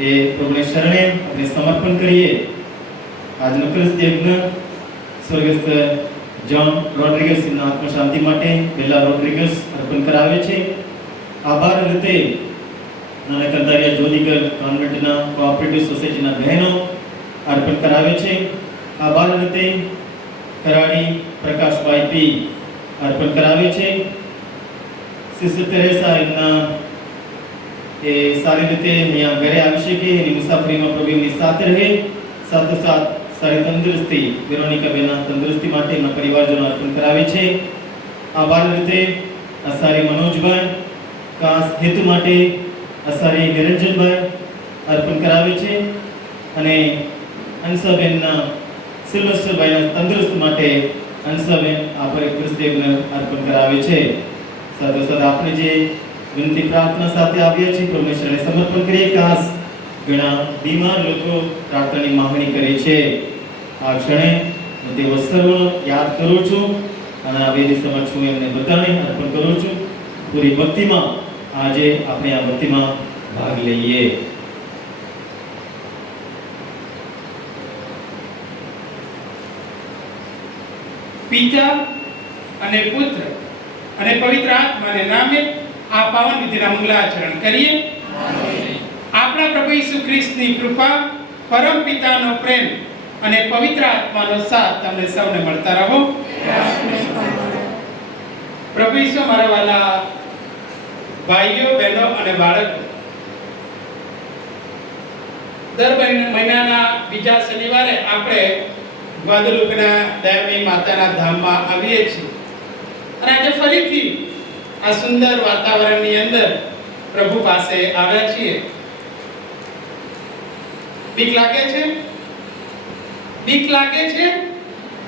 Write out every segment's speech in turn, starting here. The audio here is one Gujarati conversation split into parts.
એ પ્રભુને શરણે આપણે સમર્પણ કરીએ. આજનો ક્રિસ્તી યજ્ઞ સ્વર્ગસ્થ જ્હોન રોડ્રિગસના આત્મા શાંતિ માટે બેલા રોડ્રિગસ અર્પણ કરાવે છે. આભાર રીતે નાના કંતારિયા જોધીગર કોન્વેન્ટના કોઓપરેટિવ સોસાયટીના બહેનો અર્પણ કરાવે છે. આભાર રીતે કરાડી પ્રકાશભાઈ પી અર્પણ કરાવે છે. સિસ્ટર તેરેસા એમના એ સારી રીતે અહીંયા ઘરે આવી શકે, એની મુસાફરીમાં પ્રભુ એમની સાથે રહે. સાથોસાથ સારી તંદુરસ્તી વેરોનિકા બેના તંદુરસ્તી માટે એમના પરિવારજનો અર્પણ કરાવે છે. આભાર રીતે અસારી મનોજભાઈ ખાસ હેતુ માટે અસારી નિરંજનભાઈ અર્પણ કરાવે છે. અને અંશાબેનના સિલ્વસ્ટરભાઈના તંદુરસ્ત માટે અંશાબેન આપણે ક્રિસ્તી યજ્ઞ અર્પણ કરાવે છે. સાથોસાથ આપણે જે વિનંતી પ્રાર્થના સાથે આવ્યા છીએ પ્રભુને શરણે સમર્પણ કરીએ. ખાસ ઘણા બીમાર લોકો પ્રાર્થનાની માંગણી કરે છે. આ ક્ષણે હું તે સર્વનો યાદ કરું છું અને આ વેદી સમક્ષ હું એમને બધાને અર્પણ કરું છું. પૂરી ભક્તિમાં આજે આપણે આ ભક્તિમાં ભાગ લઈએ. પિતા અને પુત્ર અને પવિત્ર આત્માને નામે આ પાવન વિધિના મંગલાચરણ કરીએ. આપણા પ્રભુ ઈસુ ખ્રિસ્તની કૃપા, પરમ પિતાનો પ્રેમ અને પવિત્ર આત્માનો સાથ તમને સૌને મળતા રહો. પ્રભુ ઈસુ મારા વાલા ભાઈઓ, બહેનો અને બાળકો, દર મહિનાના બીજા શનિવારે આપણે ગ્વાદલુપના દયામય માતાના ધામમાં આવીએ છીએ. અને આજે ફરીથી આ સુંદર વાતાવરણની અંદર પ્રભુ પાસે આવ્યા છીએ. બીક લાગે છે? બીક લાગે છે?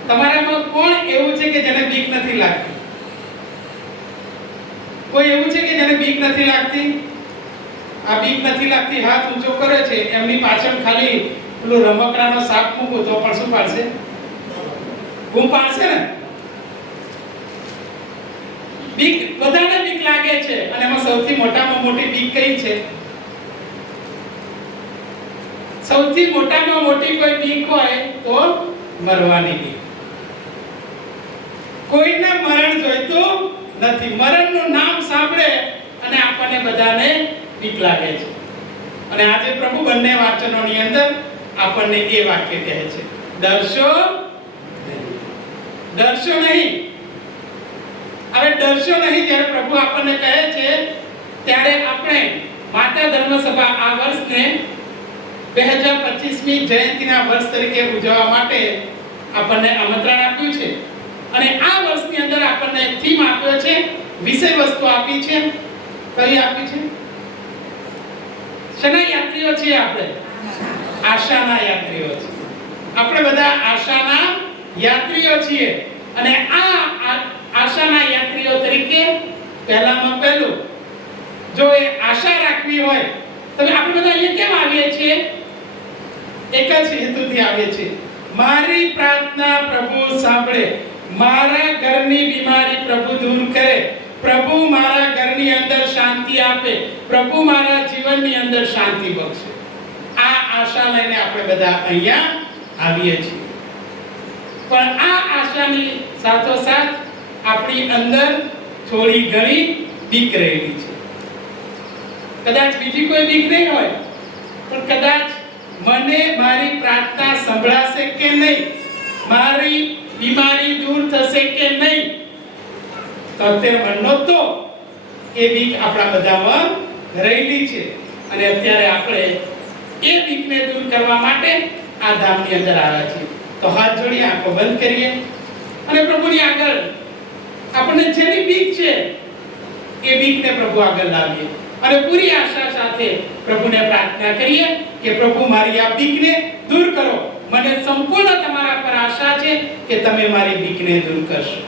તમારામાં કોણ એવું છે કે જેને બીક નથી લાગતી? કોઈ એવું છે કે જેને બીક નથી લાગતી? આ બીક નથી લાગતી હાથ ઊંચો કરે છે. એમની પાછળ ખાલી પેલું રમકડાનો સાપ મૂકો તો પણ શું પાડશે? બૂમ પાડશે ને? બીક બધાને બીક લાગે છે. અને એમાં સૌથી મોટામાં મોટી બીક કઈ છે? સૌથી મોટામાં મોટી કોઈ બીક હોય તો મરવાની બીક. કોઈને મરણ જોઈતું નથી. મરણનું નામ સાંભળે અને આપણને બધાને બીક લાગે છે. અને આજે પ્રભુ બંને વાચનોની અંદર આપણને એ વાક્ય કહે છે, ડરશો ડરશો નહીં. હવે ડરશો નહીં જ્યારે પ્રભુ આપણને કહે છે ત્યારે આપણે માતા ધર્મસભા આ વર્ષને 2025મી જયંતિના વર્ષ તરીકે ઉજવવા માટે આપણને આમંત્રણ આપ્યું છે. અને આ વર્ષની અંદર આપણને થીમ આપ્યો છે, વિષય વસ્તુ આપી છે. કઈ આપી છે? શેના યાત્રીઓ છીએ આપણે? આશાના યાત્રીઓ છીએ. આપણે બધા આશાના યાત્રીઓ છીએ. અને આ આશાના યાત્રીઓ તરીકે પહેલામાં પહેલું જો એ આશા રાખવી હોય તો આપણે બધા અહીંયા કેમ આવીએ છીએ? એક જ હેતુથી આવીએ છીએ. મારી પ્રાર્થના પ્રભુ સાંભળે, મારા ઘરની બીમારી પ્રભુ દૂર કરે, પ્રભુ મારા ઘરની અંદર શાંતિ આપે, પ્રભુ મારા જીવનની અંદર શાંતિ બક્ષે. આ આશા લઈને આપણે બધા અહીંયા આવીએ છીએ. પણ આ આશાની સાથોસાથ આપણી અંદર થોડી ઘણી બીક રહેલી છે. કદાચ બીજી કોઈ બીક નહીં હોય, પણ કદાચ મને મારી પ્રાર્થના સંભળાશે કે નહીં, મારી બીમારી દૂર થશે કે નહીં, તો અત્યારે મનનો તો એ બીક આપણા બધામાં રહેલી છે. અને અત્યારે આપણે એ બીકને દૂર કરવા માટે આ ધામની અંદર આવ્યા છીએ. તો હાથ જોડી આંખો બંધ કરીએ અને પ્રભુની આગળ આપણને જેની બીક છે એ બીકને પ્રભુ આગળ લાવીએ અને પૂરી આશા સાથે પ્રભુને પ્રાર્થના કરીએ કે પ્રભુ મારી આ બીકને દૂર કરો. મને સંપૂર્ણ તમારા પર આશા છે કે તમે મારી બીકને દૂર કરશો.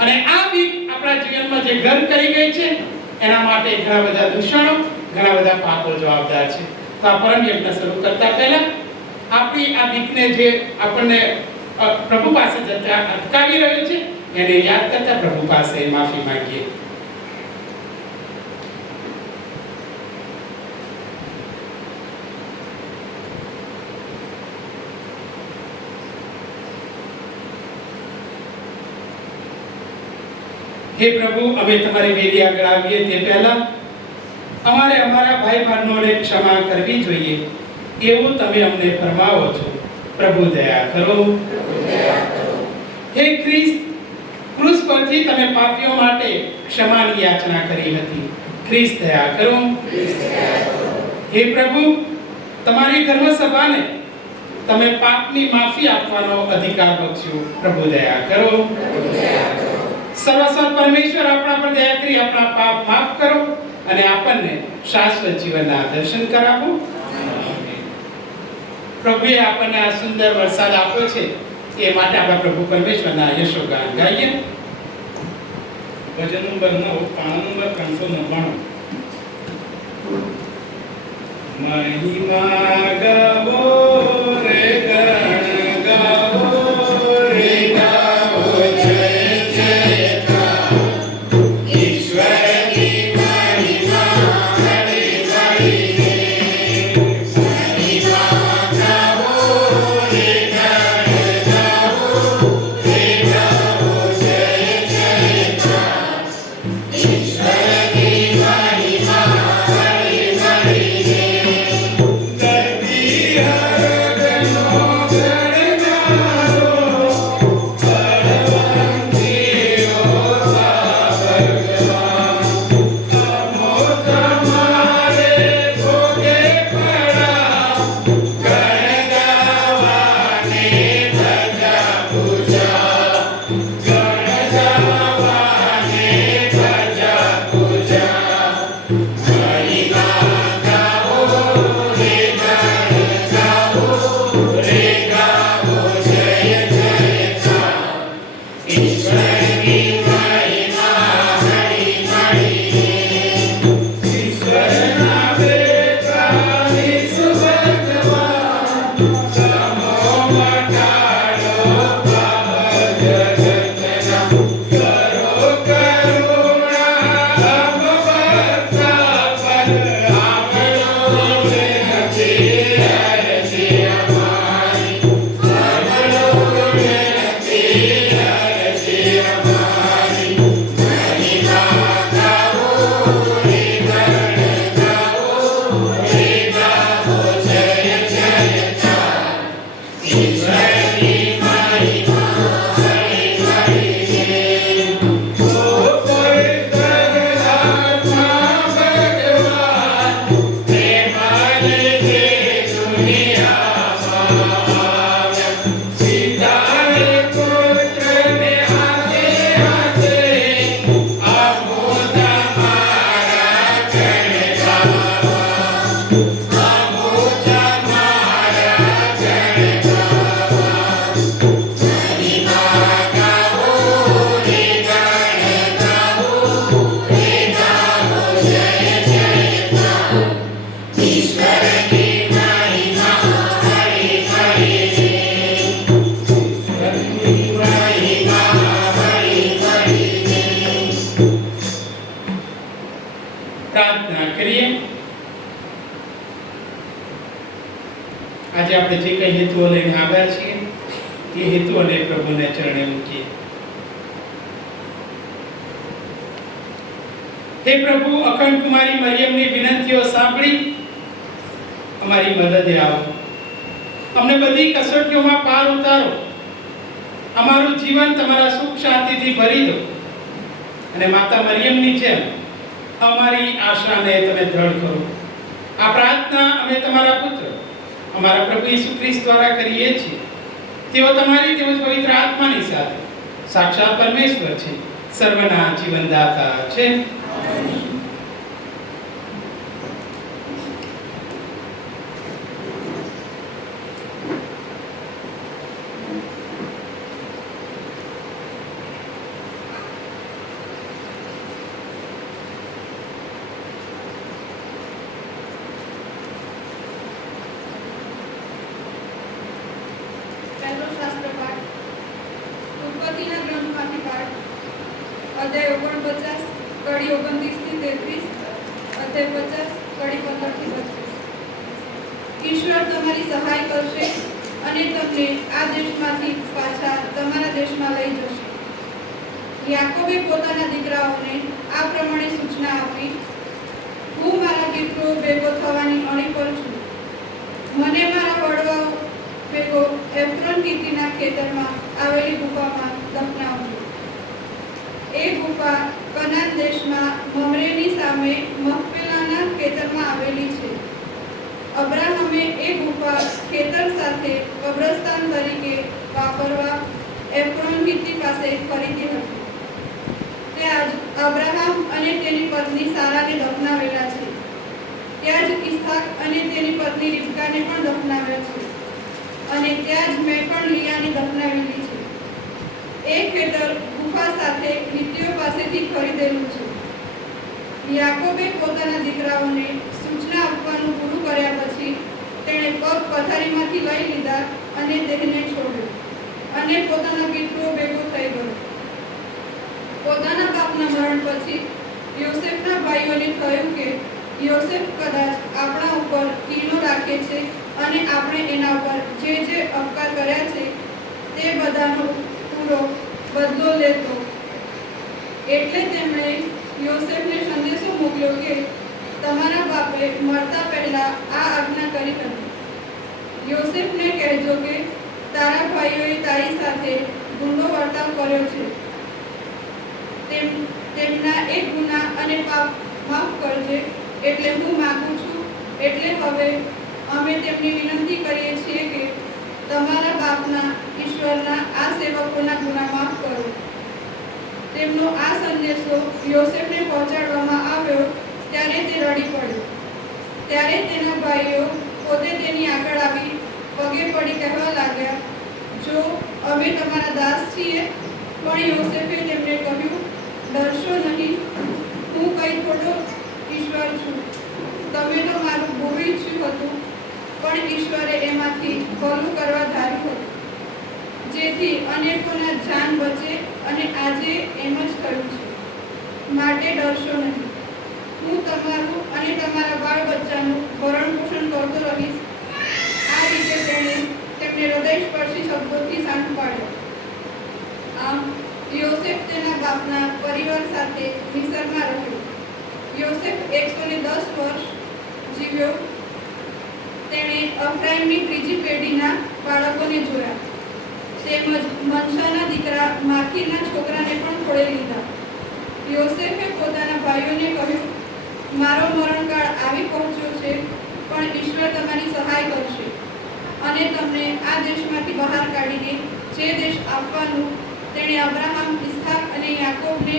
અને આ બીક આપણા જીવનમાં જે ઘર કરી ગઈ છે એના માટે ઘણા બધા દૂષણો, ઘણા બધા પાપો જવાબદાર છે. તો આ પરમ યજ્ઞ શરૂ કરતા પહેલા આપણી આ બીકને જે આપણને પ્રભુ પાસે જતા અટકાવી રહ્યું છે એને યાદ કરતા પ્રભુ પાસે માફી માંગીએ. હે પ્રભુ, અમે તમારી વેદી આગળ આવીએ તે પહેલા અમારે અમારા ભાઈ બહેનોને ક્ષમા કરવી જોઈએ એવું તમે અમને ફરમાવો છો. પ્રભુ દયા કરો. હે ખ્રિસ્ત, ક્રૂસ પરથી તમે પાપીઓ માટે ક્ષમાની યાચના કરી હતી. ખ્રિસ્ત દયા કરો. હે પ્રભુ, તમારી ધર્મસભાને તમે પાપની માફી આપવાનો અધિકાર બખ્શ્યો. પ્રભુ દયા કરો. સર્વસ્વ પરમેશ્વર આપણા પર દયા કરી આપણા પાપ માફ કરો અને આપણને શાશ્વત જીવનના દર્શન કરાવો. પ્રભુએ આપણને આ સુંદર વરસાદ આપ્યો છે એ માટે આપણા પ્રભુ પરમેશ્વરના યશોગાન ગાઈએ. ભજન નંબર 9, પાના નંબર 399. મહિમા ગાવો રે ગણ ગાવો રે ગાવો જય જયકાર ઈશ્વરની મહિમા હરી હરી મહિમા ગાવો રે ગણ ગાવો રે ગાવો જય જયકાર ઈશ્વરની મહિમા હરી હરી પ્રાર્થના કરીએ. આજે આપણે જે કઈ હેતુઓ લઈને આવ્યા છીએ એ હેતુઓને પ્રભુને ચરણે મૂકીએ. હે પ્રભુ, અખંડ કુમારી મરિયમની વિનંતીઓ સાંભળી અમારી મદદે આવો. અમને બધી કસોટીઓમાં પાર ઉતારો. અમારું જીવન તમારા સુખ શાંતિથી ભરી દો અને માતા મરિયમની જેમ અમારી આશાને તમે દ્રઢ કરો. આ પ્રાર્થના અમે તમારા પુત્ર અમારા પ્રભુ ઈસુ ખ્રિસ્ત દ્વારા કરીએ છીએ. તેઓ તમારી તેમજ પવિત્ર આત્માની સાથે સાક્ષાત પરમેશ્વર છે, સર્વના જીવનદાતા છે. અધ્યાય 49 કડી 29 થી 33, અધ્યાય 50 કડી 15 થી 32. ઈશ્વર તમારી સહાય કરશે અને તમને આ દેશમાંથી પાછા તમારા દેશમાં લઈ જશે. યાકોબે પોતાના દીકરાઓને આ પ્રમાણે સૂચના આપી, હું મારા પિતૃઓ ભેગો થવાની અણી પર છું. મને મારા વડવાઓ ભેગો એફ્રોન હિત્તીના ખેતરમાં આવેલી ગુફામાં દફનાવજો. એ ગુફા કનાન દેશમાં મમરેની સામે મકપેલાના ખેતરમાં આવેલી છે. અબ્રાહમે એ ગુફા ખેતર સાથે કબ્રસ્તાન તરીકે વાપરવા એફ્રોન હિત્તી પાસે ખરીદી હતી. ત્યાં જ અબ્રાહમ અને તેની પત્ની સારાને દફનાવેલા છે. ત્યાં જ ઈસાક અને તેની પત્ની રિબકાને પણ દફનાવ્યા છે. અને ત્યાં જ મેં પણ લિયાને દફનાવેલી છે. એ ખેતર ગુફા સાથે હિત્તીઓ પાસેથી ખરીદેલું છે. યાકોબે પોતાના દીકરાઓને સૂચના આપવાનું પૂરું કર્યા પછી તેણે પગ પથારીમાંથી લઈ લીધા અને દેહને છોડ્યો અને પોતાના પિતૃઓ ભેગો થઈ ગયો. પોતાના બાપના મરણ પછી યોસેફના ભાઈઓને થયું કે યોસેફ કદાચ આપણા ઉપર કીનો રાખે છે અને આપણે એના ઉપર જે જે અપકાર કર્યા છે તે બધાનો પૂરો બદલો લેતો. એટલે તેમણે યોસેફને સંદેશો મોકલ્યો કે તમારા બાપે મરતા પહેલા આ આજ્ઞા કરી હતી, યોસેફને કહેજો કે તારા ભાઈઓએ તારી સાથે ગુંડો વર્તાવ કર્યો છે. તેમના એક ગુના અને પાપ માફ કરજે. એટલે હું માગું છું, એટલે હવે અમે તેમની વિનંતી કરીએ છીએ કે તમારા બાપના ઈશ્વરના આ સેવકોના ગુના માફ કરો. તેમનો આ સંદેશો યોસેફને પહોંચાડવામાં આવ્યો ત્યારે તે રડી પડ્યો. ત્યારે તેના ભાઈઓ પોતે તેની આગળ આવી પગે પડી કહેવા લાગ્યા, જો અમે તમારા દાસ છીએ. પણ યોસેફે તેમને કહ્યું, ડરશો નહીં, હું કઈ થોડો ઈશ્વર છું. તમે તો મારું બહુ ઈચ્છ્યું હતું, પણ ઈશ્વરે એમાંથી ભલું કરવા ધાર્યું હતું, જેથી અનેકોના જાન બચે, અને આજે એમ જ થયું છે. માટે ડરશો નહીં. હું તમારું અને તમારા બાળ બચ્ચાનું ભરણ પોષણ કરતો રહીશ. આ રીતે તેમને હૃદયસ્પર્શી શબ્દોથી શાંત પાડ્યો. આમ યોસેફ તેના બાપના પરિવાર સાથે મિસરમાં રહ્યો. યોસેફ 110 વર્ષ જીવ્યો. તેણે અફ્રાઈમની ત્રીજી પેઢીના બાળકોને જોયા, તેમજ મનશાના દીકરા માકીરના છોકરાને પણ ખોળે લીધા. યોસેફે પોતાના ભાઈઓને કહ્યું, મારો મરણકાળ આવી પહોંચ્યો છે, પણ ઈશ્વર તમારી સહાય કરશે અને તમને આ દેશમાંથી બહાર કાઢીને જે દેશ આપવાનું તેણે અબ્રાહમ, ઈસાક અને યાકોબને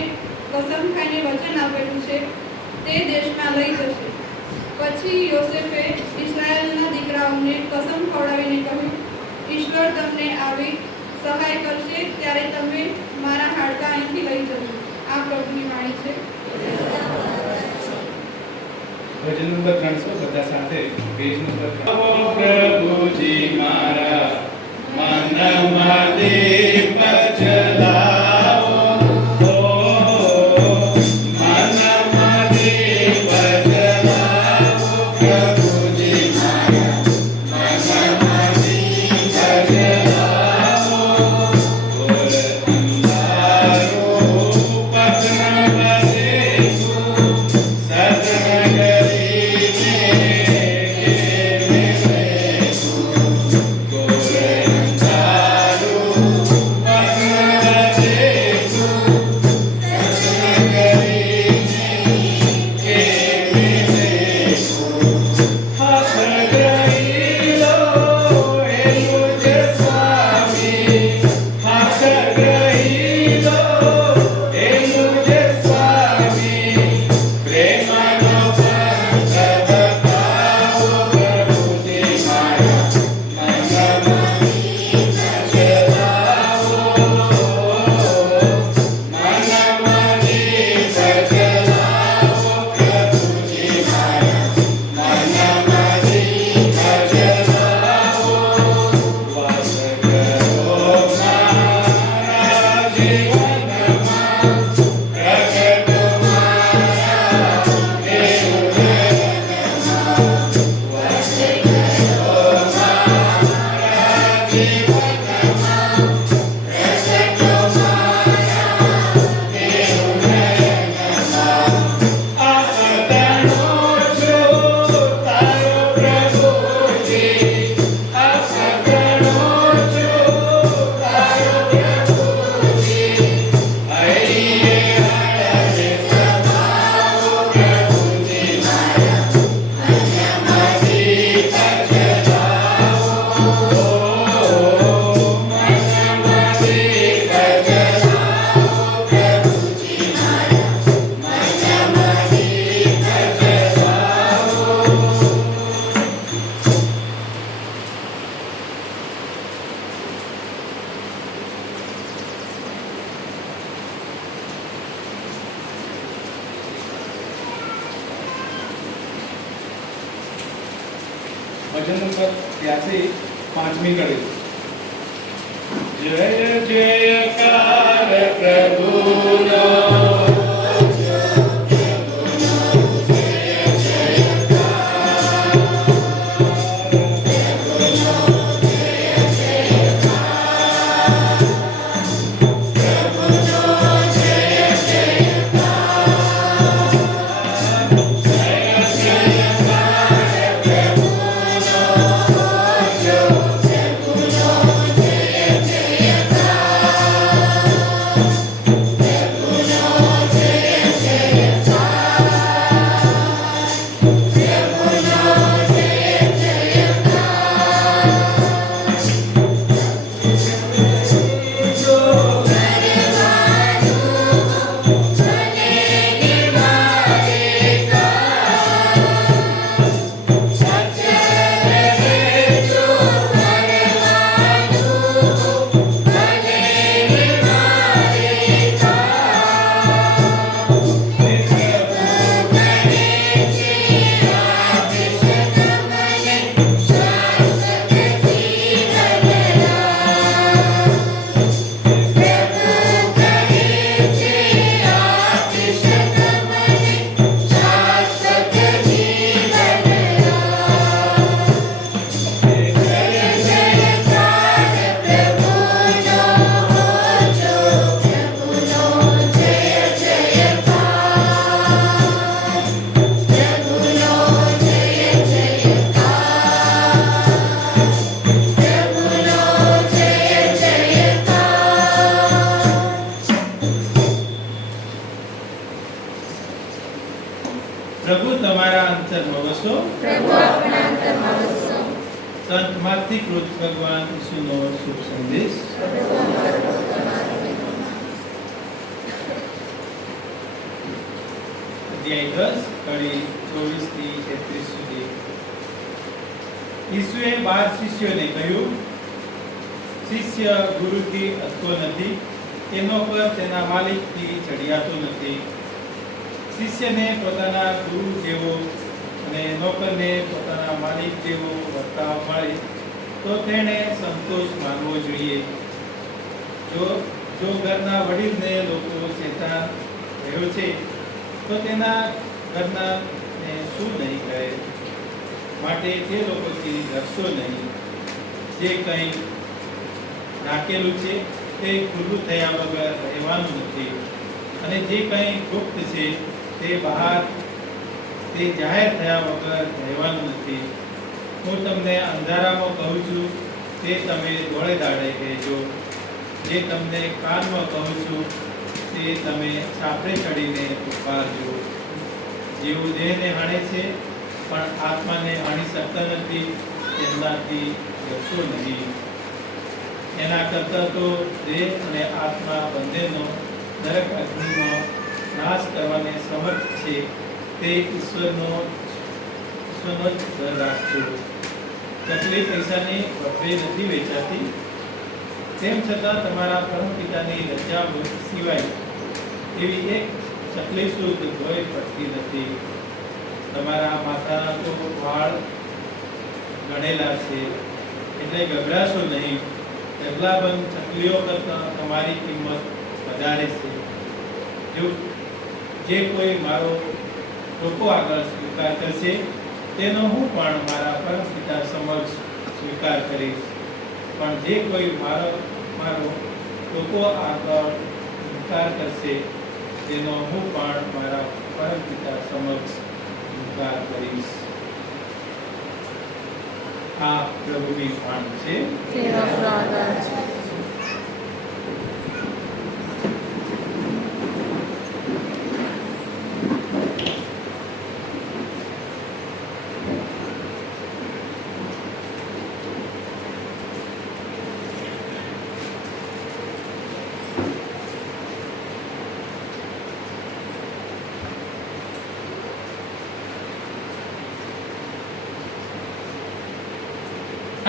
કસમ ખાઈને વચન આપેલું છે તે દેશમાં લઈ જશે. પછી યોસેફે ઇસ્રાયેલના દીકરાઓને કસમ ખવડાવીને કહ્યું, ઈશ્વર તમને આવી સહાય કરશે ત્યારે તમે મારા હાડકાં અહીંથી લઈ જજો. આ પ્રભુની વાણી છે. ભજન નંબર 300 બધા સાથે પેજ નંબર પ્રભુજી મારા મનમાં દીપ જલાવો. ભજન નંબર 83 પાંચમી કડી. જય જયકાર પ્રભુનો પ્રભુ તમારા અંતરમાં વસો. સંત માથી કૃત ભગવાન ઈસુનો શુભ સંદેશ. અધ્યાય 10 કડી 24 થી 33 સુધી. ઈસુએ 12 શિષ્યોને કહ્યું, શિષ્ય ગુરુથી અટતો નથી, તેનો પર તેના માલિકથી ચડિયાતો નથી. શિષ્યને પોતાના ગુરુ જેવો અને નોકરને પોતાના માલિક જેવો વર્તાવ મળે તો તેણે સંતોષ માનવો જોઈએ. જો ઘરના વડીલને લોકો ચેતા રહ્યો છે તો તેના ઘરનાને શું નહીં કહે? માટે તે લોકોથી ડરશો નહીં. જે કંઈ ઢાંકેલું છે તે ખુલ્લું થયા વગર રહેવાનું નથી, અને જે કંઈ ગુપ્ત છે તે જાહેર થયા વગર રહેવાનું નથી. હું તમને અંધારામાં કહું છું તે તમે દોડે દાડે કહેજો. જે તમને કાનમાં કહું છું તે તમે છાપરે ચડીને પુકારજો. જેવું દેહને હાણે છે પણ આત્માને હાણી શકતા નથી, તેમનાથી ડરશો નહીં. એના કરતાં તો દેહ અને આત્મા બંનેનો નરક અગ્નિમાં નાશ કરવાને સમર્થ છે. તે ઈશ્વરનો જ ડર રાખજો. ચકલી પૈસાની વપરાઈ નથી વેચાતી, તેમ છતાં તમારા પરમ પિતાની રજા સિવાય એવી એક ચકલી શુદ્ધ ભોય પડતી નથી. તમારા માથાના તો વાળ ગણેલા છે, એટલે ગભરાશો નહીં. ઢગલાબંધ ચકલીઓ કરતાં તમારી કિંમત વધારે છે. જે કોઈ મારો લોકો આગળ સ્વીકાર કરશે તેનો હું પણ મારા પરમ પિતા સમક્ષ સ્વીકાર કરીશ. પણ જે કોઈ મારો લોકો આગળ સ્વીકાર કરશે તેનો હું પણ મારા પરમ પિતા સમક્ષ સ્વીકાર કરીશ. આ પ્રભુની વાણી છે.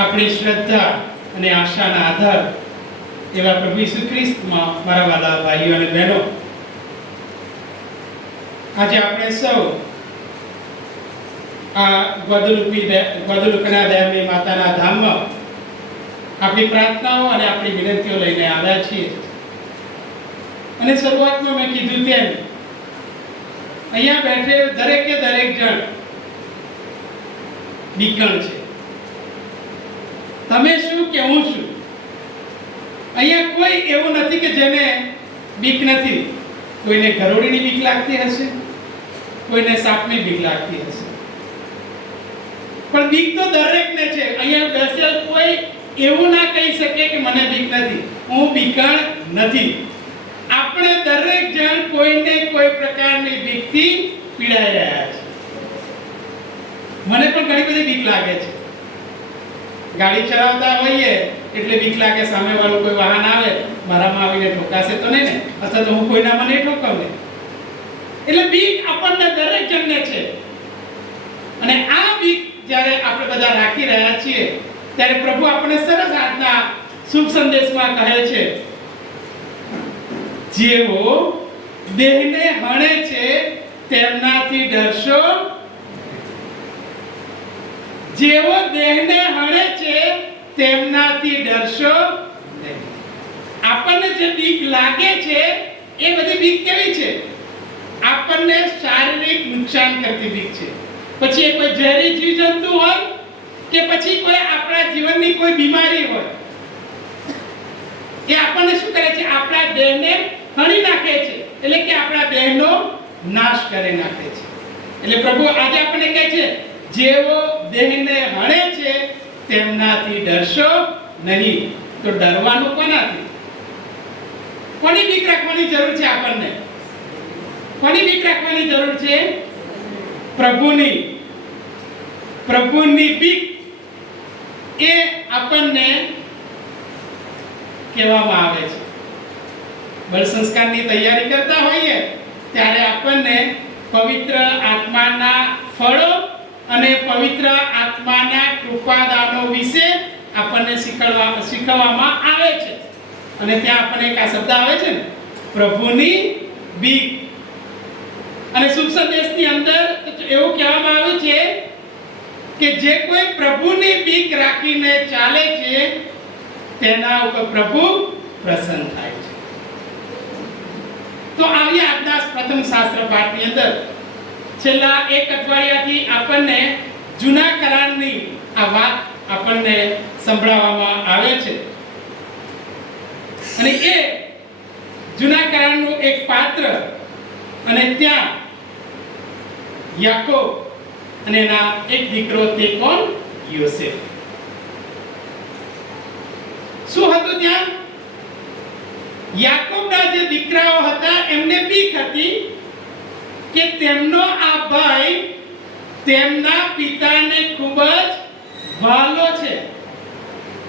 આપણી શ્રદ્ધા અને આશાના આધાર એવા પ્રભુ ઈસુ ખ્રિસ્તમાં મારા વાલા ભાઈઓ અને બહેનો, આજે આપણે સૌ આ ગ્વાદલુપીના ડેમની માતાના ધામમાં આપણી પ્રાર્થનાઓ અને આપણી વિનંતીઓ લઈને આવ્યા છીએ. અને શરૂઆતમાં મેં કીધું તેમ અહીંયા બેઠે દરેકે દરેક જણ બીકણ છે. તમે શું કે હું શું? અહીંયા કોઈ એવું નથી કે જેને બીક નથી. કોઈને ગરોળીની બીક લાગતી હશે, કોઈને સાપની બીક લાગતી હશે, પણ બીક તો દરેકને છે. અહીંયા બેસેલ કોઈ એવું ના કહી શકે કે મને બીક નથી, હું બીકણ નથી. આપણે દરેક જણ કોઈને કોઈ પ્રકારની બીકથી પીડાઈ રહ્યા છે. મને પણ ઘણી બધી બીક લાગે છે. ગાડી ચલાવતા હોઈએ એટલે બીક લાગે સામે વાળું કોઈ વાહન આવે મારામાં આવીને ઠોકાશે તો નહીં ને, અથવા તો હું કોઈનામાં નહીં ઠોકાવ ને. એટલે બીક આપણને દરેક જણને છે. અને આ બીક જ્યારે આપણે બધા રાખી રહ્યા છીએ ત્યારે પ્રભુ આપણને સરસ આજના શુભ સંદેશમાં કહે છે, જેઓ દેહને હણે છે તેમનાથી ડરશો. જેઓ દેહને હણે છે તેમનાથી ડરશો નહીં. આપણને જે બીક લાગે છે એ બધી બીક કેવી છે? આપણને શારીરિક નુકસાન કરતી બીક છે. પછી એ કોઈ ઝેરી જીવજંતુ હોય કે પછી કોઈ આપણા જીવનની કોઈ બીમારી હોય, એ આપણને શું કરે છે? આપણા દેહને હણી નાખે છે, એટલે કે આપણા દેહનો નાશ કરી નાખે છે. એટલે પ્રભુ આજે આપણને કહે છે, જેઓ દેહને હણે છે તેમનાથી ડરશો નહીં. તો ડરવાનું કોનાથી? કોની બીક રાખવાની જરૂર છે આપણને? કોની બીક રાખવાની જરૂર છે? પ્રભુની. પ્રભુની બીક એ આપણને કહેવામાં આવે છે. બળ સંસ્કારની તૈયારી કરતા હોઈએ ત્યારે આપણને પવિત્ર આત્માના ફળો અને પવિત્ર આત્માના કૃપાદાનો વિશે આપણને શીખવવામાં આવે છે. અને ત્યાં આપણને એક આ શબ્દ આવે છે ને, પ્રભુની બીક. અને શુભ સંદેશની અંદર એવું કહેવામાં આવ્યું છે કે જે કોઈ પ્રભુની બીક રાખીને ચાલે છે તેના ઉપર પ્રભુ પ્રસન્ન થાય છે. તો આવી આજના પ્રથમ શાસ્ત્ર પાઠની અંદર છેલ્લા એક અઠવાડિયાથી આપણને જૂના કરારની આ વાત આપણને સંભળાવવામાં આવે છે. અને એ જૂના કરારનું એક પાત્ર, અને ત્યાં યાકોબ અને એના એક દીકરો, તે કોણ? યોસેફ. શું હતું ત્યાં? યાકોબના જે દીકરાઓ હતા એમને બીક હતી કે તેમનો આ ભાઈ તેમના પિતાને ખૂબ જ વહાલો છે,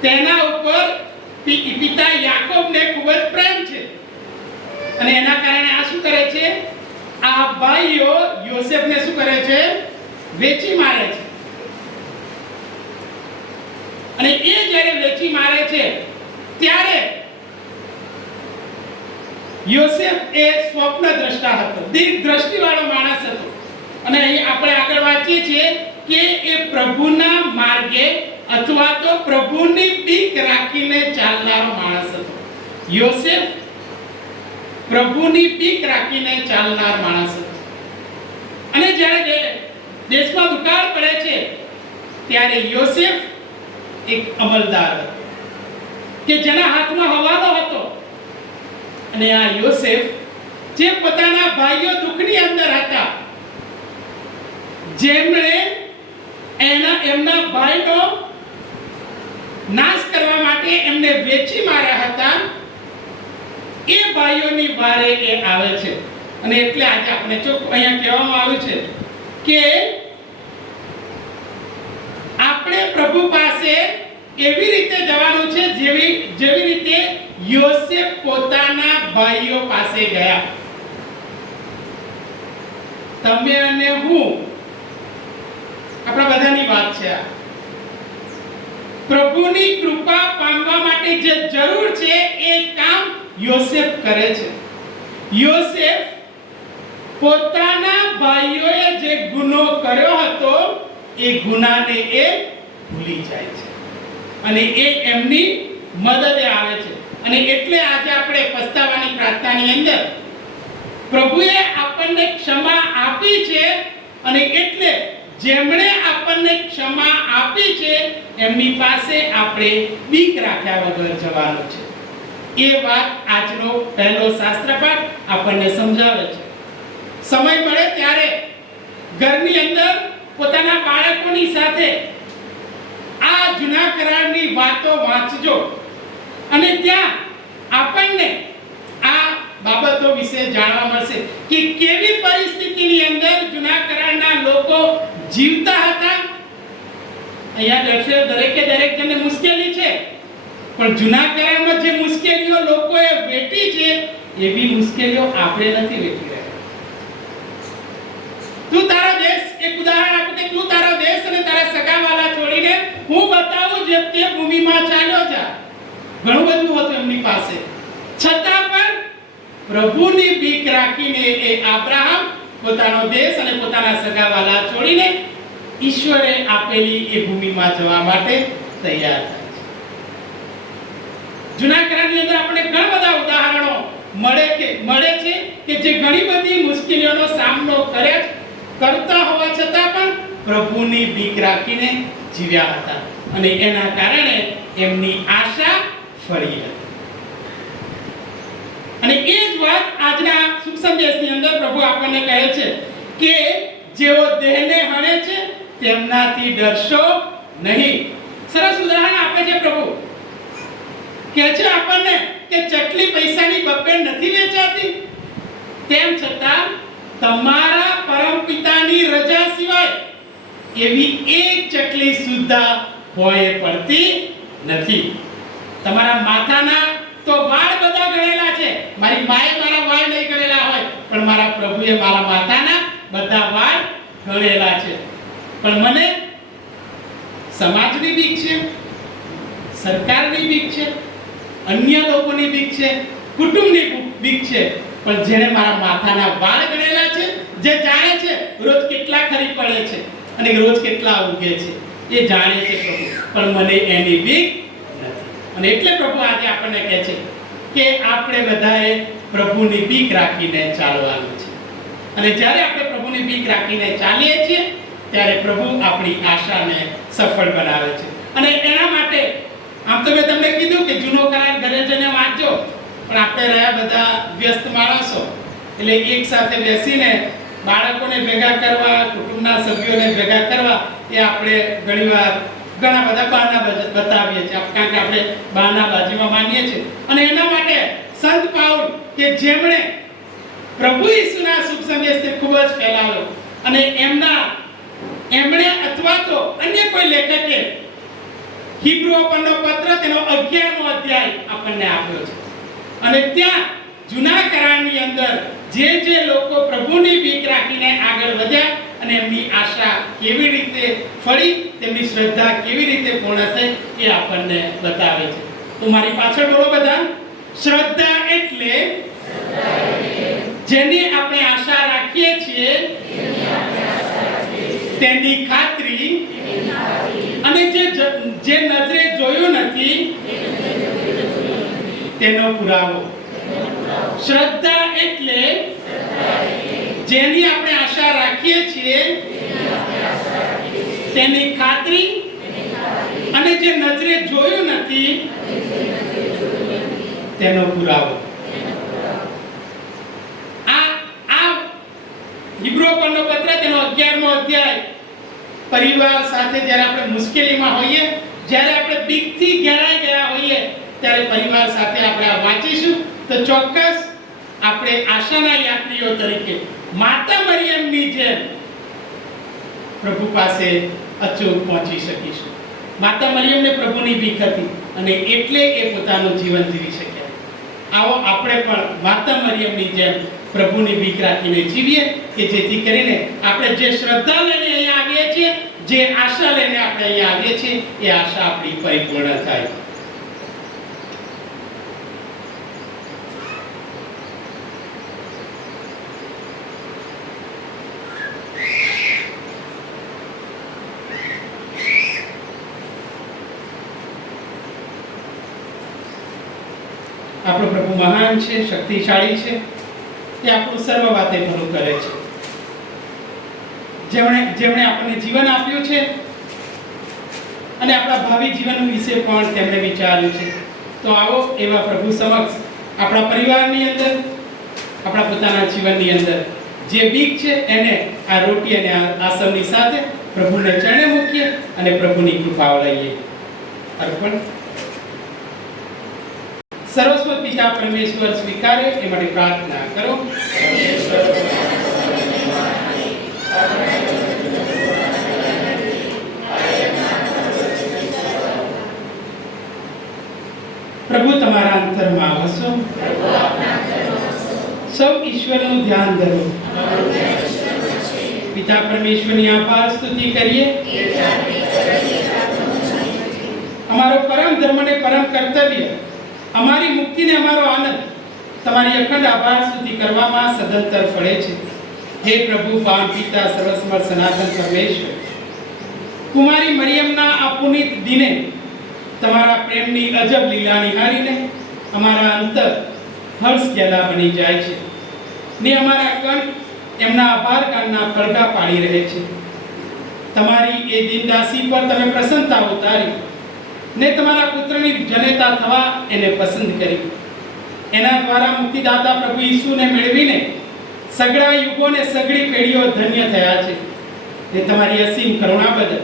તેના ઉપર પિતા યાકોબને ખૂબ જ પ્રેમ છે. અને એના કારણે આ શું કરે છે? આ ભાઈઓ યોસેફને શું કરે છે? વેચી મારે છે. અને એ જ્યારે વેચી મારે છે ત્યારે યોસેફ એ સ્વપ્ન દ્રષ્ટા હતો, દીર્ઘ દ્રષ્ટિવાળો માણસ હતો. અને અહીં આપણે આગળ વાંચીએ છીએ કે એ પ્રભુના માર્ગે અથવા તો પ્રભુની બીક રાખીને ચાલનારો માણસ હતો. યોસેફ પ્રભુની બીક રાખીને ચાલનાર માણસ હતો. અને જ્યારે દેશમાં દુકાળ પડે છે ત્યારે યોસેફ એક અમલદાર હતો કે જેના હાથમાં હવાલો હતો. અને આ યોસેફ જે પોતાના ભાઈઓ દુઃખની અંદર હતા, જેમણે એમના ભાઈનો નાશ કરવા માટે એમને વેચી માર્યા હતા, એ ભાઈઓની વારે એ આવે છે. અને એટલે આજે આપણે ચોખ્ખું અહીંયા કહેવામાં આવ્યું છે કે આપણે પ્રભુ પાસે એવી રીતે જવાનું છે જેવી રીતે યોસેફ પોતાના ભાઈઓ પાસે ગયા. તમે અને હું, આપણા બધાની વાત છે આ. પ્રભુની કૃપા પામવા માટે જે જરૂર છે એ કામ યોસેફ કરે છે. યોસેફ પોતાના ભાઈઓએ જે ગુનો કર્યો હતો એ ગુનાને એ ભૂલી જાય છે અને એ એમની મદદે આવે છે. અને એટલે આજે આપણે પસ્તાવાની પ્રાર્થનાની અંદર પ્રભુએ આપણને ક્ષમા આપી છે અને એટલે જેમણે આપણને ક્ષમા આપી છે એમની પાસે આપણે બીક રાખ્યા વગર જવાનું છે. એ વાત આજનો પહેલો શાસ્ત્રપાઠ આપણને સમજાવે છે. સમય મળે ત્યારે ઘરની અંદર પોતાના બાળકોની સાથે આ જૂના કરારની વાતો વાંચજો અને ત્યાં આપણને આ બાબતો વિશે જાણવા મળશે કે કેવી પરિસ્થિતિની અંદર જૂના કરારના લોકો જીવતા હતા. અહીંયા દરેકે દરેક જણને મુશ્કેલી છે, પણ જૂના કરારમાં જે મુશ્કેલીઓ લોકોએ વેઠી છે એવી મુશ્કેલીઓ આપણે નથી વેઠી રહ્યા. તું તારો દેશ, એક ઉદાહરણ આપું કે તું તારો દેશ અને તારા સગાવાલા છોડીને હું બતાવું જે તે ભૂમિમાં ચાલ્યો જા. ઘણું બધું હતું એમની પાસે, છતાં પણ પ્રભુની બીક રાખીને એ અબ્રાહમ પોતાનો દેશ અને પોતાના સગાવાલા છોડીને ઈશ્વરે આપેલી એ ભૂમિમાં જવા માટે તૈયાર થાય છે. જૂના કરારની અંદર આપણે ઘણા બધા ઉદાહરણો મળે છે કે જે ઘણી બધી મુશ્કેલીઓનો સામનો કરતા હોવા છતાં પણ પ્રભુની બીક રાખીને જીવ્યા હતા અને એના કારણે એમની આશા ફળી હતી. અને એ જ વાત આજના શુભ સંદેશની અંદર પ્રભુ આપણને કહે છે કે જેઓ દેહને હણે છે તેમનાથી ડરશો નહીં. સરસ ઉદાહરણ આપે છે પ્રભુ. કહે છે આપણને કે ચકલી પૈસાની બબ્બે નથી વેચાતી, તેમ છતાં તમારા પરમપિતાની રજા સિવાય એવી એક ચકલી સુદ્ધા ભોંયે પડતી નથી. તમારા માથાના તો વાળ બધા ગણેલા છે, મારી માએ મારા વાળ નહીં ગણેલા હોય, પણ મારા પ્રભુએ મારા માથાના બધા વાળ ગણેલા છે. પણ મને સમાજની બીક છે, સરકારની બીક છે, અન્ય લોકોની બીક છે, કુટુંબની બીક છે, પણ જેને મારા માથાના વાળ ગણેલા છે, જે જાણે છે રોજ કેટલા ખરી પડે છે અને રોજ કેટલા ઉગે છે, એ જાણે છે પ્રભુ, પણ મને એની બીક નથી. અને એટલે પ્રભુ આજે આપણને કહે છે કે આપણે બધાએ પ્રભુની બીક રાખીને ચાલવાનું છે. અને જ્યારે આપણે પ્રભુની બીક રાખીને ચાલીએ છીએ ત્યારે પ્રભુ આપણી આશાને સફળ બનાવે છે. અને એના માટે આમ તો મેં તમને કીધું કે જૂનો કરાર ઘરે જઈને વાંચજો, પણ આપણે રહ્યા બધા વ્યસ્ત માણસો, એટલે એક સાથે બેસીને બાળકોને ભેગા કરવા, કુટુંબના સભ્યોને ભેગા કરવા એ આપણે ઘણીવાર ઘણા બધા બહાના બતાવીએ છીએ, કારણ કે આપણે બહાનાબાજીમાં માનીએ છીએ. અને એના માટે સંત પાઉલ કે જેમણે પ્રભુ ઈસુના શુભ સંદેશને ખૂબ જ ફેલાવ્યો અને એમણે અથવા તો અન્ય કોઈ લેખકે હિબ્રુઓ પરનો પત્ર તેનો 11મો અધ્યાય આપણને આપ્યો છે. અને ત્યાં જૂના કરારની અંદર જે લોકો પ્રભુની બીક રાખીને આગળ વધ્યા અને એમની આશા કેવી રીતે ફળી, તેમની શ્રદ્ધા કેવી રીતે પૂર્ણ થઈ એ આપણને બતાવે છે. તો મારી પાછળ બોલો બધા. શ્રદ્ધા એટલે જેની આપણે આશા રાખીએ છીએ તેની ખાતરી અને જે નજરે જોયું નથી તેનો પુરાવો. શ્રદ્ધા એટલે જેની આપણે આશા રાખીએ છીએ તેની ખાતરી અને જે નજરે જોયું નથી તેનો પુરાવો. આ હિબ્રુઓ પરનો પત્ર તેનો 11મો અધ્યાય પરિવાર સાથે જ્યારે આપણે મુશ્કેલીમાં હોઈએ, જ્યારે આપણે બીકથી ઘેરાઈ ગયા હોઈએ ત્યારે પરિવાર સાથે આપણે આ વાંચીશું તો ચોક્કસ આપણે આશાના યાત્રીઓ તરીકે માતા મરિયમની જેમ પ્રભુ પાસે અચૂક પહોંચી શકીશું. માતા મરિયમને પ્રભુની બીક હતી અને એટલે એ પોતાનું જીવન જીવી શક્યા. આવો આપણે પણ માતા મરિયમની જેમ પ્રભુની બીક રાખીને જીવીએ કે જેથી કરીને આપણે જે શ્રદ્ધા લઈને અહીંયા આવીએ છીએ, જે આશા લઈને આપણે અહીંયા આવીએ છીએ, એ આશા આપણી પરિપૂર્ણ થાય. આપણો પ્રભુ મહાન છે, શક્તિશાળી છે, તે આપણું સર્વ વાતે ભલું કરે છે. જેમણે આપણને જીવન આપ્યું છે અને આપણા ભાવિ જીવન વિશે પણ તેમણે વિચાર્યું છે. તો આવો એવા પ્રભુ સમક્ષ આપણા પરિવારની અંદર, આપણા પોતાના જીવનની અંદર જે બીક છે એને આ રોટી અને આ આસનની સાથે પ્રભુને ચરણે મૂકીએ અને પ્રભુની કૃપાઓ લઈએ. અર્પણ. સર્વસ્વ પિતા પરમેશ્વર સ્વીકારે એ માટે પ્રાર્થના કરો. પ્રભુ તમારા અંતરમાં વસો. સૌ ઈશ્વરનું ધ્યાન ધરો. પિતા પરમેશ્વરની આભાર સ્તુતિ કરીએ. અમારો પરમ ધર્મ ને પરમ કર્તવ્ય, અમારી મુક્તિ ને અમારો આનંદ તમારી અખંડ આભાર સ્તુતિ કરવામાં સદંતર ફળે છે. હે પ્રભુ, પાન પિતા સર્વસમર્થ સનાતન પરમેશ્વર, કુમારી મરિયમના આ પુનિત દિને તમારા પ્રેમની અજબ લીલા નિહાળીને અમારા અંતર હર્ષ ગેલા બની જાય છે ને અમારા કંઠ એમના આભાર ગાનના પડઘા પાડી રહે છે. તમારી એ દીનદાસી પર તમે પ્રસન્નતા ઉતારી ને તમારા પુત્રની જનેતા થવા એને પસંદ કરી. એના દ્વારા મુક્તિદાતા પ્રભુ ઈસુને મેળવીને સગળા યુગો ને સગળી પેઢીઓ ધન્ય થયા છે. ને તમારી અસીમ કરુણા બદલ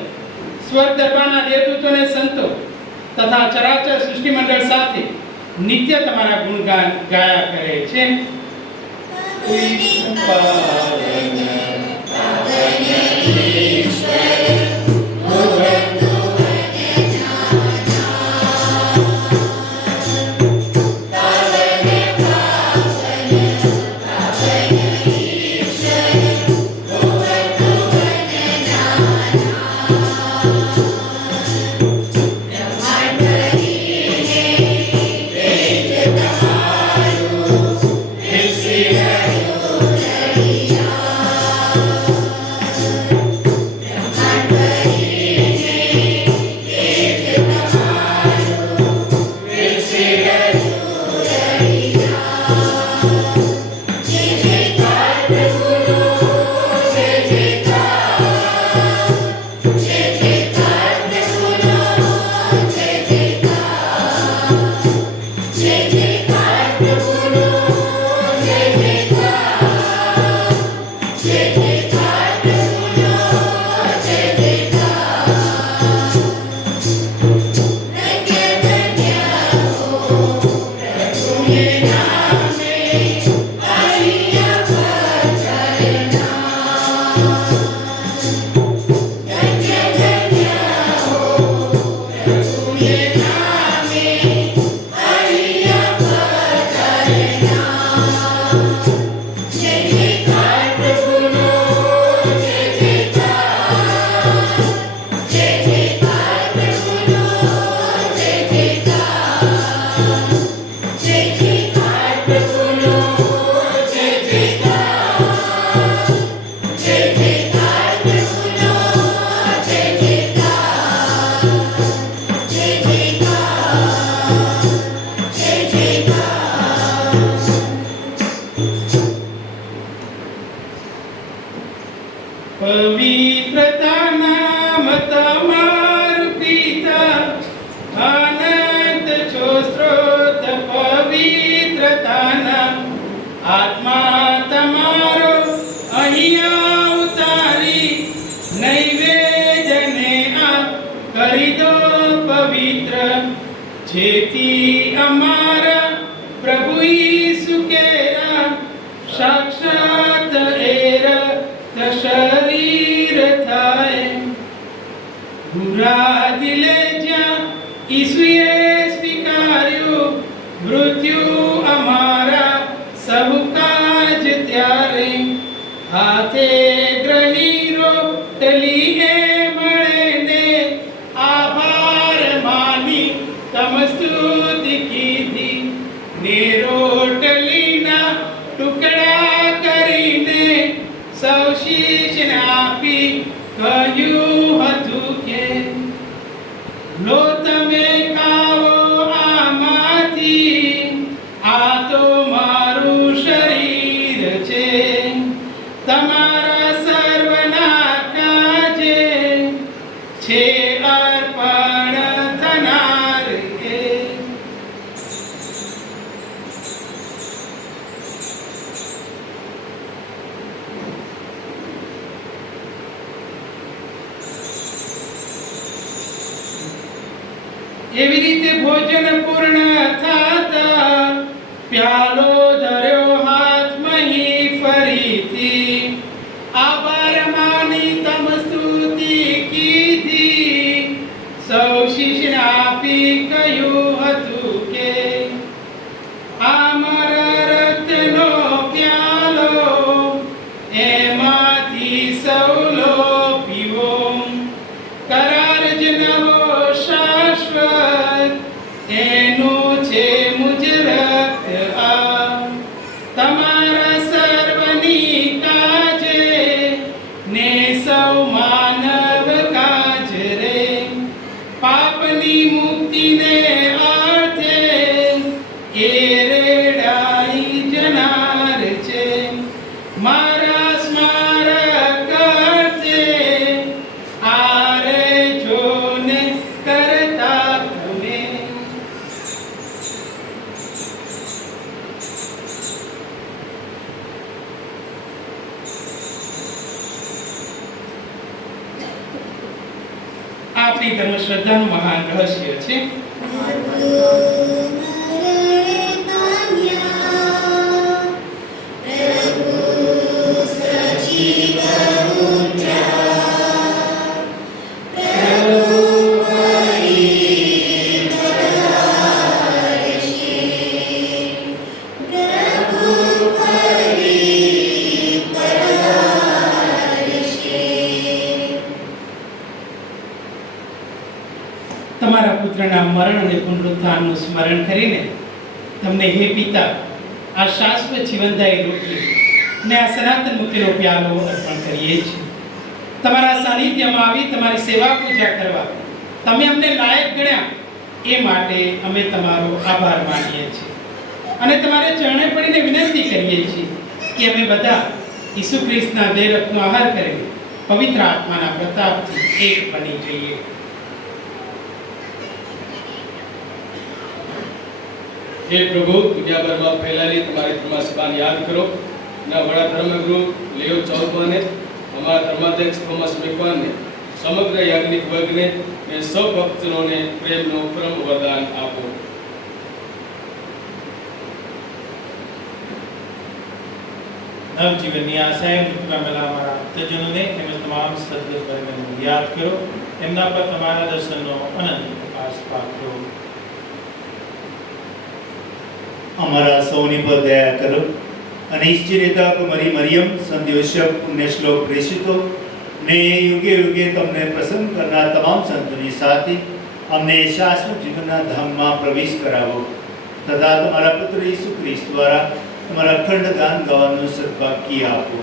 સ્વર્ગ દરબારના દેવદૂતોને સંતો તથા ચરાચર સૃષ્ટિ મંડળ સાથે નિત્ય તમારા ગુણગાન ગાયા કરે છે. પવિત્રતા નામ તમારું પિતા, અનંત છો સ્ત્રોત પવિત્રતાના. આત્મા તમારો અહીંયા ઉતારી નૈવેદ્યને આ કરી દો પવિત્ર, જેથી અમારા પ્રભુ ઈસુ કેરા સાક્ષાત એર શરીર થાય. બુરા દિલે જ્યાં ઈસુએ સ્વીકાર્યું મૃત્યુ અમારા સહુ કાજ, ત્યારે હાથે ગ્રહીરો ટલી એ મળે ને આભાર માની તમ સ્તુતિ કીધી ને રોટલીના ટુકડા કરીને સૌ શીશને આપી કહ્યું હતું કે લો તમે ખાઓ આમાંથી, એવી રીતે ભોજન પૂર્ણ થાતા પ્યાલો ધર્યો હાથમાં ફરીથી આભાર માની તમ સ્તુતિ કીધી સૌ શિષ્યને આપી કહ્યું હતું કે આ મારા રક્તનો પ્યાલો એમાંથી સૌ લો પીવો કરાર જ નવો શાશ્વત એનું છે મુજ રક્ત આ તમારા સર્વની કાજે ને સૌ માનવ કાજ રે પાપની મુક્તિને અર્થે એ રેડાઈ જનાર છે મારા સ્મારક અર્થે આરે જોને કરતા તમે આપણી ધર્મ શ્રદ્ધાનું મહાન રહસ્ય છે. તમારા પુત્રના મરણ અને પુનરુત્થાનનું સ્મરણ કરીને તમને હે પિતા આ શાશ્વત જીવનદાયી રોટલી ને આ સનાતન મુક્તિનો પ્યાલો અર્પણ કરીએ છીએ. તમારા સાનિધ્યમાં આવી તમારી સેવા પૂજા કરવા તમે અમને લાયક ગણ્યા એ માટે અમે તમારો આભાર માનીએ છીએ અને તમારે ચરણે પડીને વિનંતી કરીએ છીએ કે અમે બધા ઈસુ ખ્રિસ્તના દેહ રક્તનો આહાર કરી પવિત્ર આત્માના પ્રતાપથી એક બની જઈએ. हे प्रभु दुनियाभરમાં ફેલાયેલી તમારી ધર્મસભાને યાદ કરો ના વડા ધર્મગુરુ લેઓ 14 ને અમારા ધર્માધ્યક્ષ થોમસ મેકવાનને સમગ્ર યાજ્ઞિક વર્ગને ને સૌ ભક્તજનોને પ્રેમનું પરમ વરદાન આપો. નવજીવનની આશાએ મૃત્યુ પામેલા અમારા ભક્તજનોને તેમજ તમામ સદગુરુને યાદ કરો એમના પર તમારા દર્શનનો અનંત પ્રકાશ પાથરો. અમારા સૌની પર દયા કરો અને ઈશ્વરીયતા કુમારી મરિયમ સંત યોસેફ પુણ્ય શ્લોક પ્રેષિતો ને યુગે યુગે તમને પ્રસન્ન કરનાર તમામ સંતોની સાથે અમને શાશ્વત જીવનના ધામમાં પ્રવેશ કરાવો તથા તમારા પુત્ર ઈસુ ખ્રિસ્ત દ્વારા તમારા અખંડ ગાન ગાવાનું સદભાગ્ય આપો.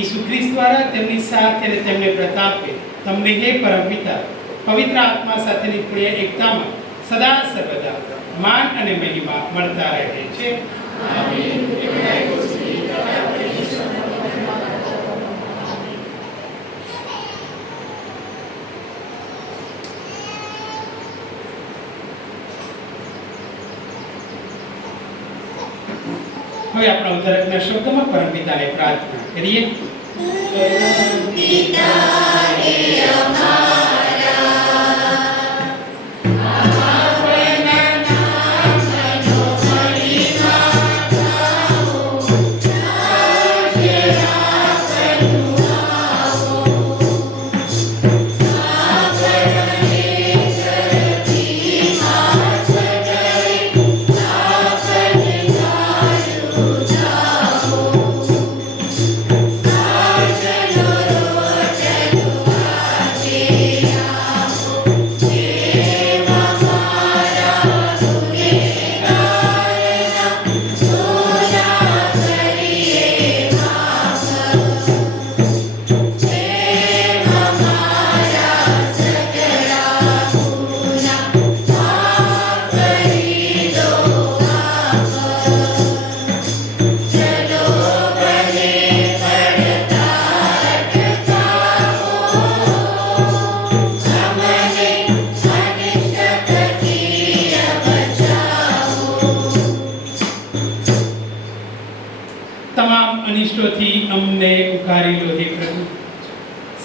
ઈસુ ખ્રિસ્ત દ્વારા તેમની સાથે અને તેમને પ્રતાપે તમને હે પરમપિતા પવિત્ર આત્મા સાથેની પ્રિય એકતામાં સદા સર્વદા માન અને મહિમા મળતા રહે છે. આમીન. હવે આપણા ઉદ્ધારકના શબ્દમાં પરમપિતાને પ્રાર્થના કરીએ. Yeah.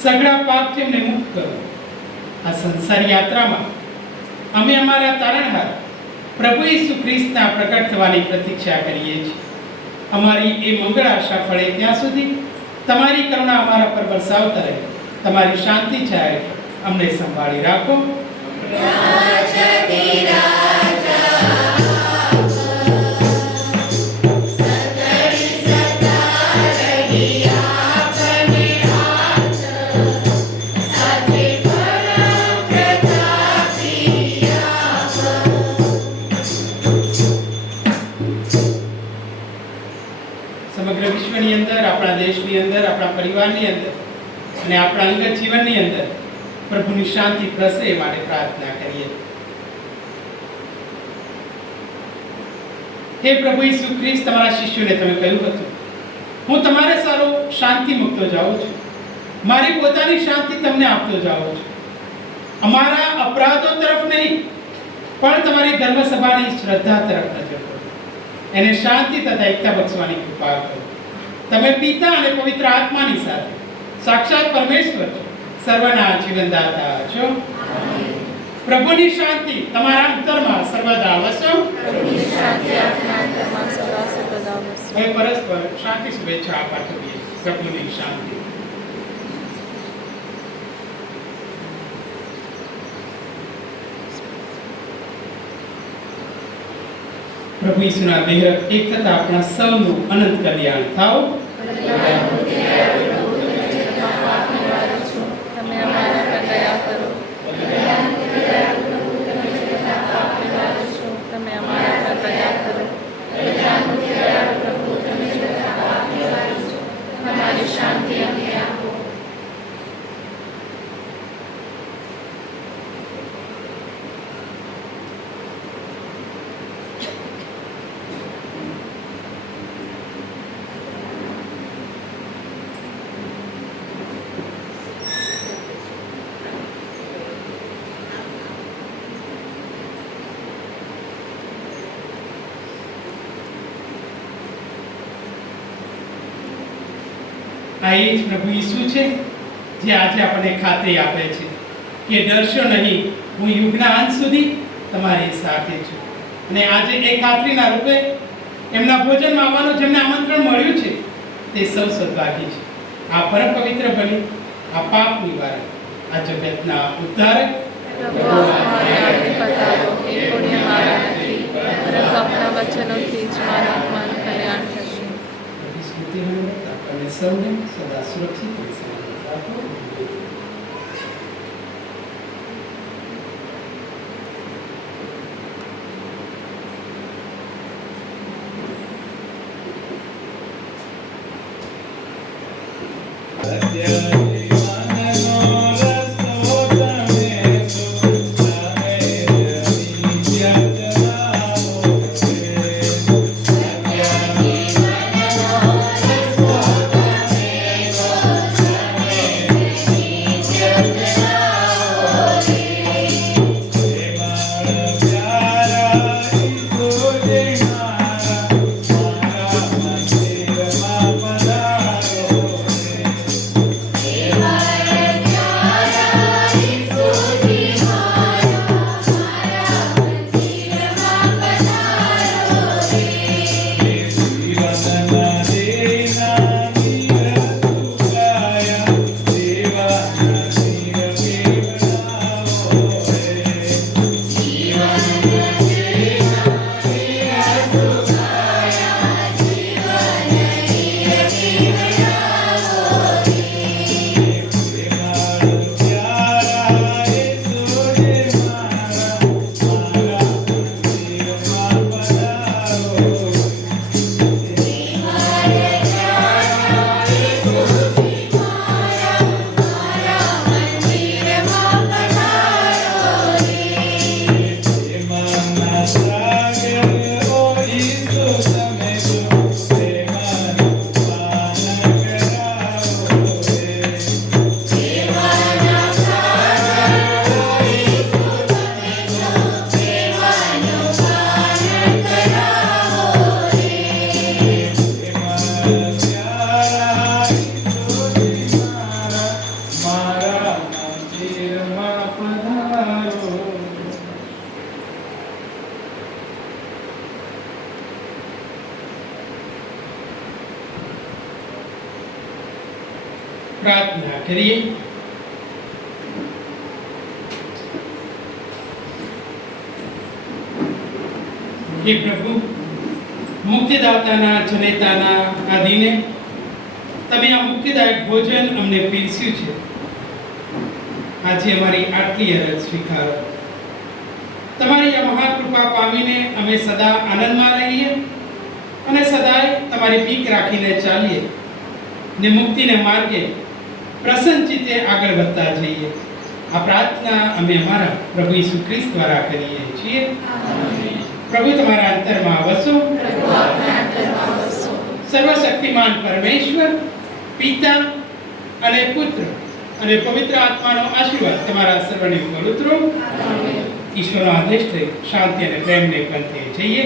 સઘળા પાપથી અમને મુક્ત કરો. આ સંસાર યાત્રામાં અમે અમારા તારણહાર પ્રભુ ઈસુ ખ્રિસ્તના પ્રગટ થવાની પ્રતીક્ષા કરીએ છીએ. અમારી એ મંગળ આશા ફળે ત્યાં સુધી તમારી કરુણા અમારા પર વરસાવતા રહે. તમારી શાંતિ છાય અમને સંભાળી રાખો. સમગ્ર વિશ્વની અંદર, આપણા દેશની અંદર, આપણા પરિવારની અંદર અને આપણા અંગત જીવનની અંદર પ્રભુની શાંતિ પ્રસરે એ માટે પ્રાર્થના કરીએ. હે પ્રભુ ઈસુ ખ્રિસ્ત, તમારા શિષ્યોને તમે કહ્યું હતું, હું તમારે સારો શાંતિ મૂકતો જાઉં છું, મારી પોતાની શાંતિ તમને આપતો જાઉં છું. અમારા અપરાધો તરફ નહીં પણ તમારી ધર્મસભાની શ્રદ્ધા તરફ નજર કરો. એને શાંતિ તથા એકતા બક્ષવાની કૃપા કરો. તમે પિતા અને પવિત્ર આત્માની સાથે સાક્ષાત પરમેશ્વર છો, સર્વના જીવનદાતા છો. પ્રભુની શાંતિ તમારા અંતરમાં સર્વદા વસો. હવે પરસ્પર શાંતિ શુભેચ્છા પાઠવીએ. પ્રભુની શાંતિ. પ્રભુ ઈસુના દેહ એક થતા આપણા સૌનું અનંત કલ્યાણ થાવ. આ એ જ પ્રભુ ઈસુ છે જે આજે આપણને ખાતરી આપે છે કે ડરશો નહીં, હું યુગના અંત સુધી તમારી સાથે છું. અને આજે એ ખાતરીના રૂપે એમના ભોજનમાં આવવાનું જેમને આમંત્રણ મળ્યું છે તે સૌ સદભાગી છે. આ પરમ પવિત્ર બલિ, આ પાપ નિવારક, આ જગતના ઉદ્ધારક આપણા વચનોથી જ મારા આત્માનું કલ્યાણ થશે. અને સૌને સદા સુરક્ષિત અને સલામત રાખો. પ્રાર્થના કરીએ. હે પ્રભુ, મુક્તિદાતાના જનેતાના આધીને તમે આ મુક્તિદાયક ભોજન અમને પીરસ્યું છે. આજે અમારી આટલી અરજ સ્વીકારો. તમારી આ મહાકૃપા પામીને અમે સદા આનંદમાં રહીએ અને સદાય તમારી બીક રાખીને ચાલીએ ને મુક્તિને માર્ગે પ્રસન્ન ચિત્તે આગળ વધતા જઈએ. આ પ્રાર્થના અમે અમારા પ્રભુ ઈસુ ખ્રિસ્ત દ્વારા કરીએ છીએ. પ્રભુ તમારા અંતરમાં વસો. સર્વશક્તિમાન પરમેશ્વર પિતા અને પુત્ર અને પવિત્ર આત્માનો આશીર્વાદ તમારા સર્વને ઉપર ઉતરો. ઈશ્વરનો આદેશ થઈ શાંતિ અને પ્રેમને પંથે જઈએ.